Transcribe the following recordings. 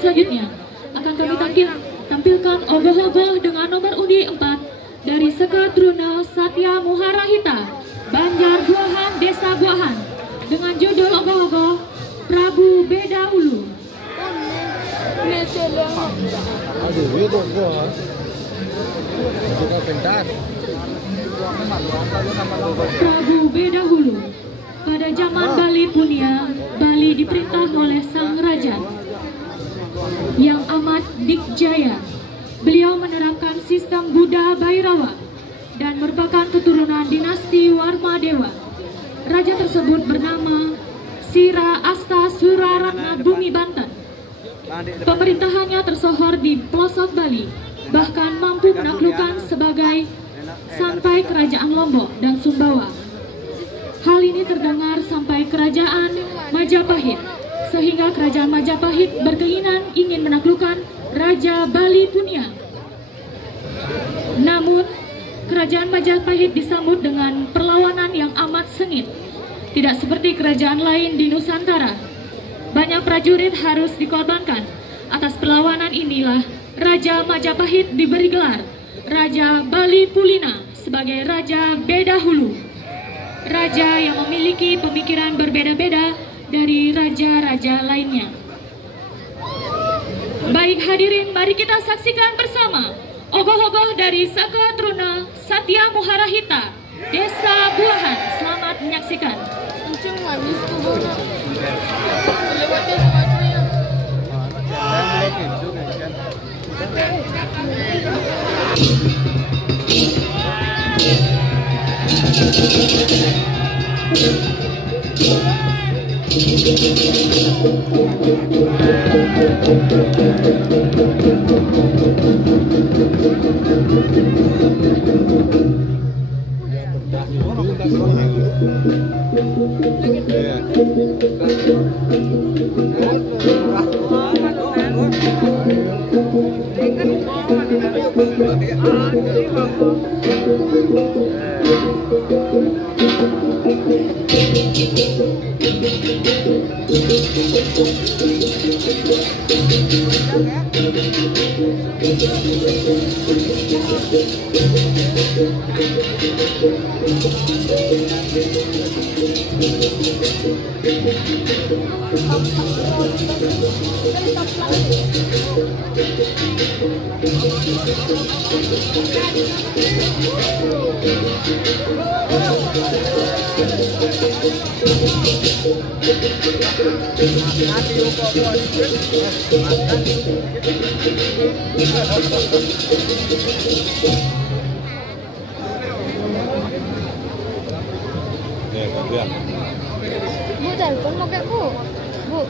selanjutnya akan kami tampilkan ogoh-ogoh dengan nomor undi 4 dari Seka Truna Satya Muharahita, Banjar Buahan, Desa Buahan, dengan judul ogoh-ogoh Prabu Beda Hulu. Aduh, itu gua. Juga pentas. Prabu Beda Hulu. Pada zaman Bali Punia, Bali diperintah oleh sang raja yang amat dikjaya. Beliau menerapkan sistem Buddha Bhairawa dan merupakan keturunan dinasti Warmadewa. Raja tersebut bernama Sira Asta Suraratna Bumi Banten. Pemerintahannya tersohor di pelosok Bali, bahkan mampu menaklukkan sampai kerajaan Lombok dan Sumbawa. Hal ini terdengar sampai kerajaan Majapahit, sehingga kerajaan Majapahit berkeinginan ingin menaklukkan Raja Bali Punia. Namun, kerajaan Majapahit disambut dengan perlawanan yang amat sengit. Tidak seperti kerajaan lain di Nusantara. Banyak prajurit harus dikorbankan. Atas perlawanan inilah Raja Majapahit diberi gelar Raja Bali Pulina sebagai Raja Beda Hulu. Raja yang memiliki pemikiran berbeda-beda dari raja-raja lainnya. Baik hadirin, mari kita saksikan bersama ogoh-ogoh dari Seka Truna Satya Muharahita, Desa Buahan. Selamat menyaksikan. Bu, telepon mau gak, Bu? Bu,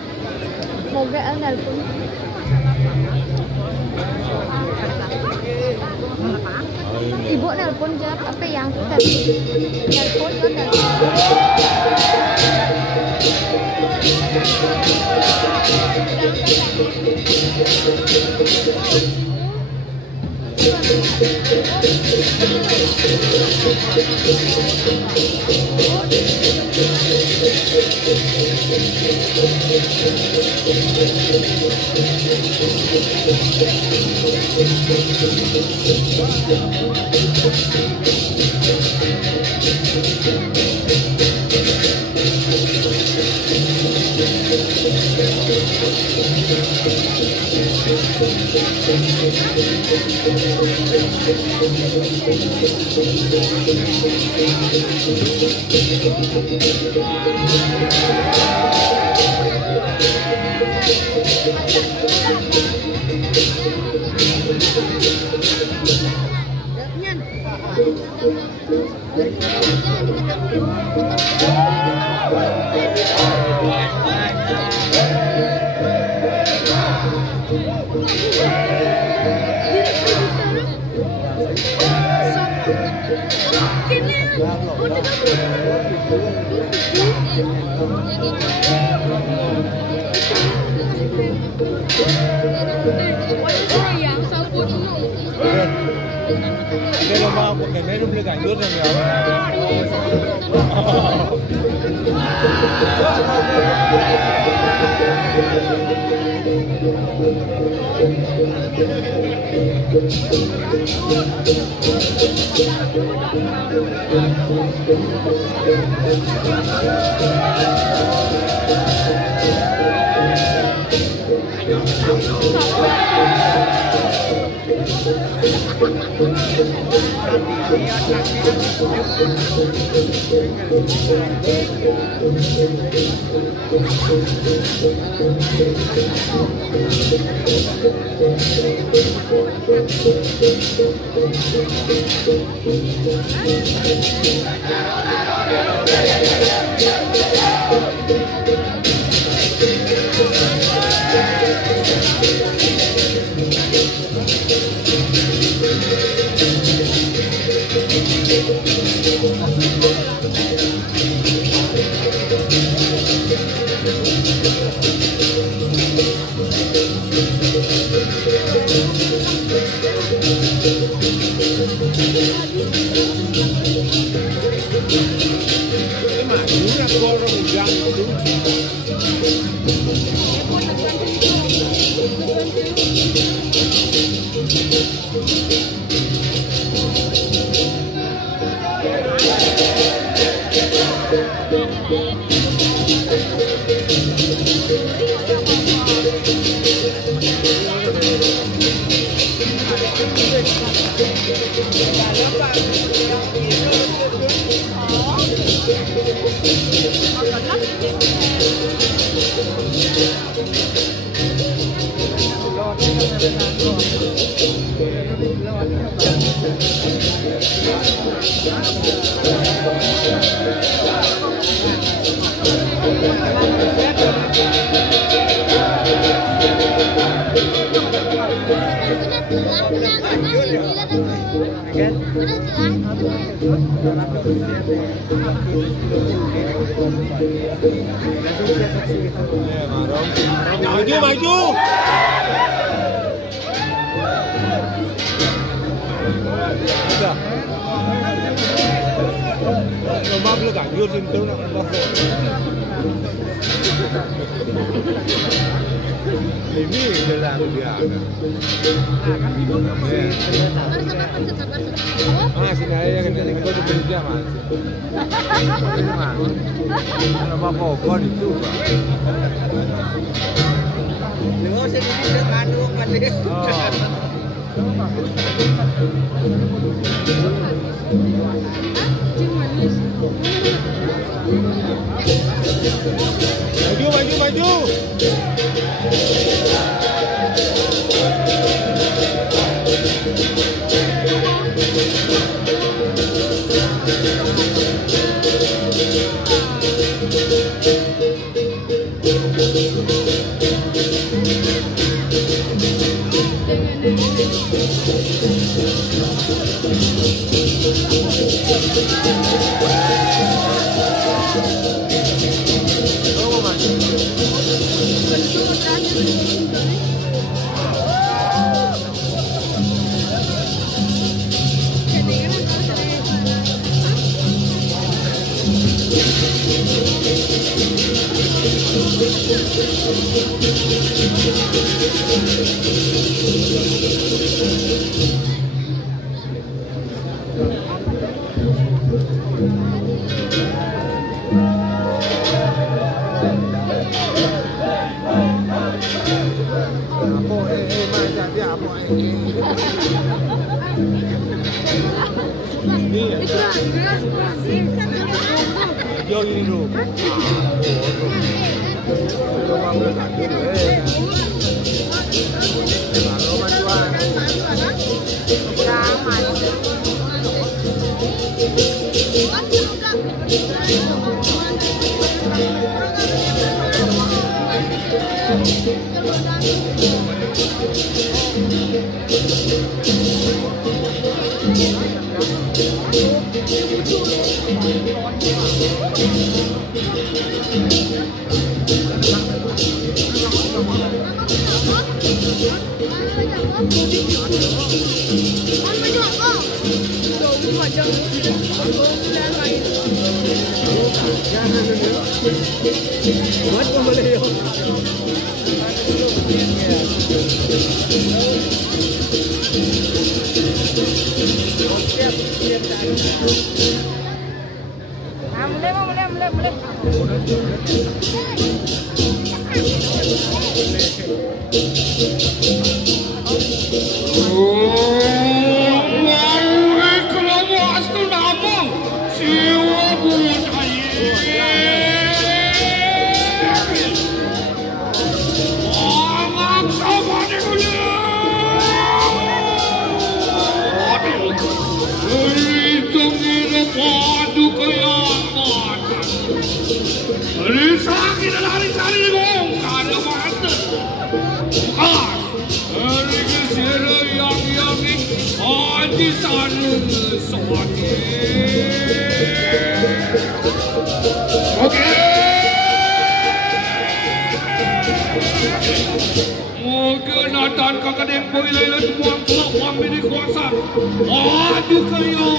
mau gak telepon? Ibu nelpon jawab apa yang telepon kan Đây là một cái máy rung lên cảnh nước này nhiều. Maju, maju. Udah. Coba belum ganjur situ nak. Ini adalah dia. Ah, sini aja yang ini kau tu beli dia mas. Kalau mau kokon itu. Dengar sedikit dengan kan dia. Maju, maju, maju. Jauh ini dulu. Buat pembeli. Kenatan kakadeng boilai semua kelapa milik kuasa. Aduh kaya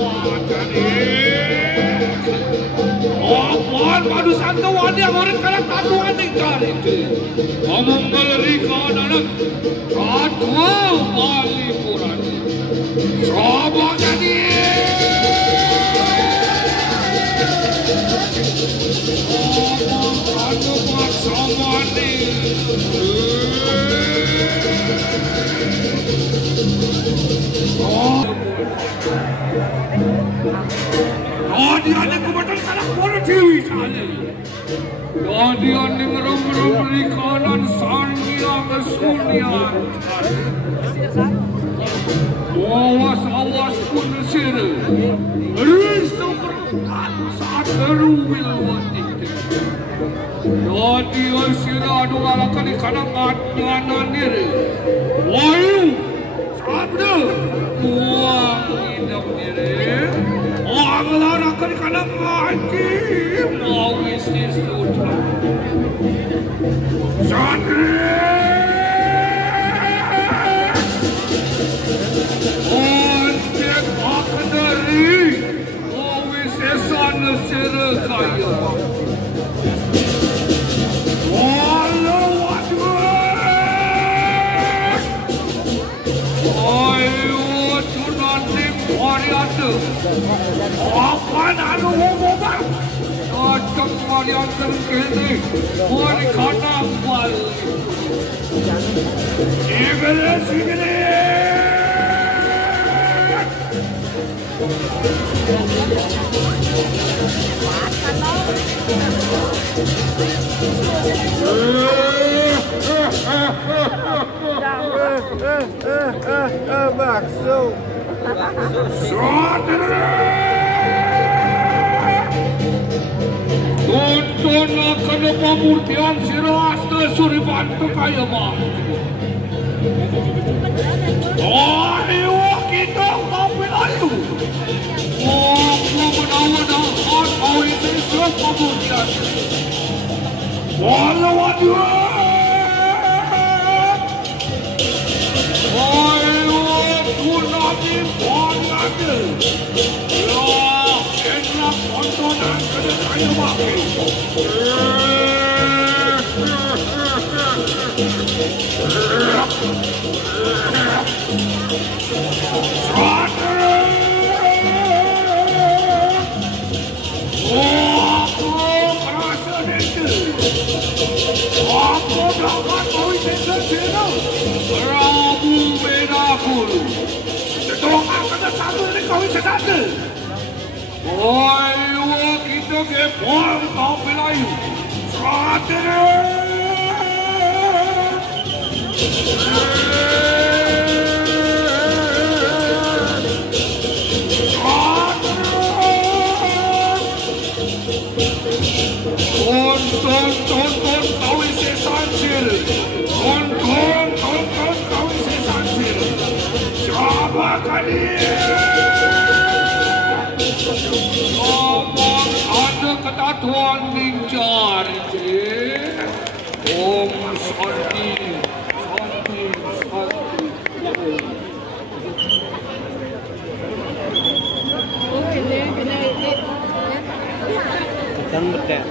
macam apaan padu santawan yang orang kalah tatuan tinggal itu. Kamu melerikan anak kadua bali purani. Coba jadi. Kamu maksa mani. Dia ada kebetulan salah orang Dewi sana. Dia ada merem-merem kanan sania kesunyian. Awas-awas pun sini. Risto berkat saat teruwil watik. Dia sirah dua kali kadang nganan diri. Wayu, sabda, buang hidup diri. Allah akan kadang mati mau bisnis sudah. Untuk akan dari mau bisnis sana serkaya. Allah wajar. Ayo nanti hari ada. Apa nak ngomong bang? Acak marian terkini, mari kena balik. Sini. Bakso. Tonton akan pemurtian sirasta suribantu kaya mah. Ayo kita ambil ayu. Aku menawan awan itu semua pemurtian. Walau aduh. Ayo kunci banyak. Enak tontonan kena saya pakai. Aku kerasa itu. Aku berangkat kau itu sini. Prabu Bedakulu. Sedangkan kena satu ini kau itu satu. Ayo kita ke pom kau Melayu. Strategi. Tonton kau isi sancil. Tonton kau isi sancil. Siapa kali? Ngomong ada ketatuan ninjar. Om Santi Jangan berdek.